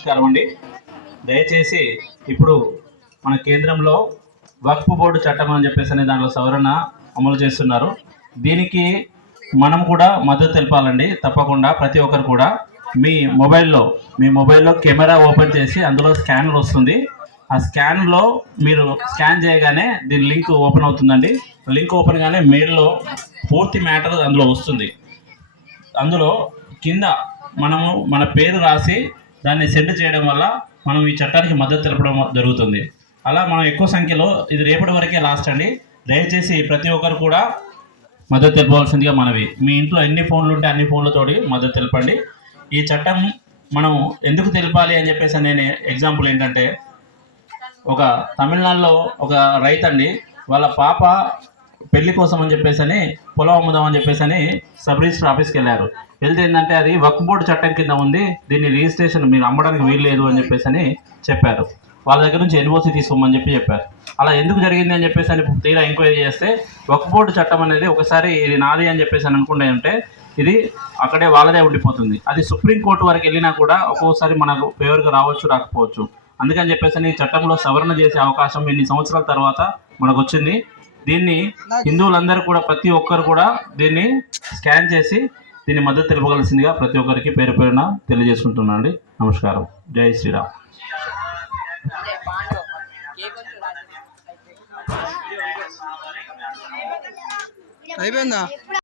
నమస్కారం అండి. దయచేసి ఇప్పుడు మన కేంద్రంలో వక్ఫ్ బోర్డు చట్టం అని చెప్పేసి అనే దాంట్లో సవరణ అమలు చేస్తున్నారు. దీనికి మనం కూడా మద్దతు తెలపాలండి. తప్పకుండా ప్రతి ఒక్కరు కూడా మీ మొబైల్లో మీ మొబైల్లో కెమెరా ఓపెన్ చేసి అందులో స్కానర్ వస్తుంది. ఆ స్కాన్లో మీరు స్కాన్ చేయగానే దీని లింక్ ఓపెన్ అవుతుందండి. లింక్ ఓపెన్ గానే మెయిల్లో పూర్తి మ్యాటర్ అందులో వస్తుంది. అందులో కింద మనము మన పేరు రాసి దాన్ని సెండ్ చేయడం వల్ల మనం ఈ చట్టానికి మద్దతు తెలపడం జరుగుతుంది. అలా మనం ఎక్కువ సంఖ్యలో ఇది రేపటి వరకే లాస్ట్ అండి. దయచేసి ప్రతి ఒక్కరు కూడా మద్దతు తెలపవలసిందిగా మనవి. మీ ఇంట్లో ఎన్ని ఫోన్లు ఉంటే అన్ని ఫోన్లతోటి మద్దతు తెలపండి. ఈ చట్టం మనం ఎందుకు తెలపాలి అని చెప్పేసి నేను ఎగ్జాంపుల్ ఏంటంటే ఒక తమిళనాడులో ఒక రైతండి వాళ్ళ పాప పెళ్ళి కోసం అని చెప్పేసి అని పొలం అమ్ముదాం అని చెప్పేసి అని సబ్ రిజిస్టర్ ఆఫీస్కి వెళ్ళారు. వెళ్తే ఏంటంటే అది వక్ఫ్ బోర్డు చట్టం కింద ఉంది దీన్ని రిజిస్ట్రేషన్ మీరు అమ్మడానికి వీలు లేదు అని చెప్పేసి అని చెప్పారు. వాళ్ళ దగ్గర నుంచి ఎన్ఓసి తీసుకోమని చెప్పి చెప్పారు. అలా ఎందుకు జరిగింది అని చెప్పేసి అని తీరా ఎంక్వైరీ చేస్తే వక్ఫ్ బోర్డు చట్టం అనేది ఒకసారి ఇది నాది అని చెప్పేసి అని అనుకుంటే ఉంటే ఇది అక్కడే వాళ్ళదే ఉండిపోతుంది. అది సుప్రీంకోర్టు వరకు వెళ్ళినా కూడా ఒక్కోసారి మనకు ఫేవర్గా రావచ్చు రాకపోవచ్చు. అందుకని చెప్పేసి ఈ చట్టంలో సవరణ చేసే అవకాశం ఎన్ని సంవత్సరాల తర్వాత మనకు వచ్చింది దీన్ని హిందువులందరూ కూడా ప్రతి ఒక్కరు కూడా దీన్ని స్కాన్ చేసి దీన్ని మద్దతు తెలపవలసిందిగా ప్రతి ఒక్కరికి పేరు పేరున తెలియజేసుకుంటున్నాను అండి నమస్కారం. జై శ్రీరామ్. అయిపోయిందా?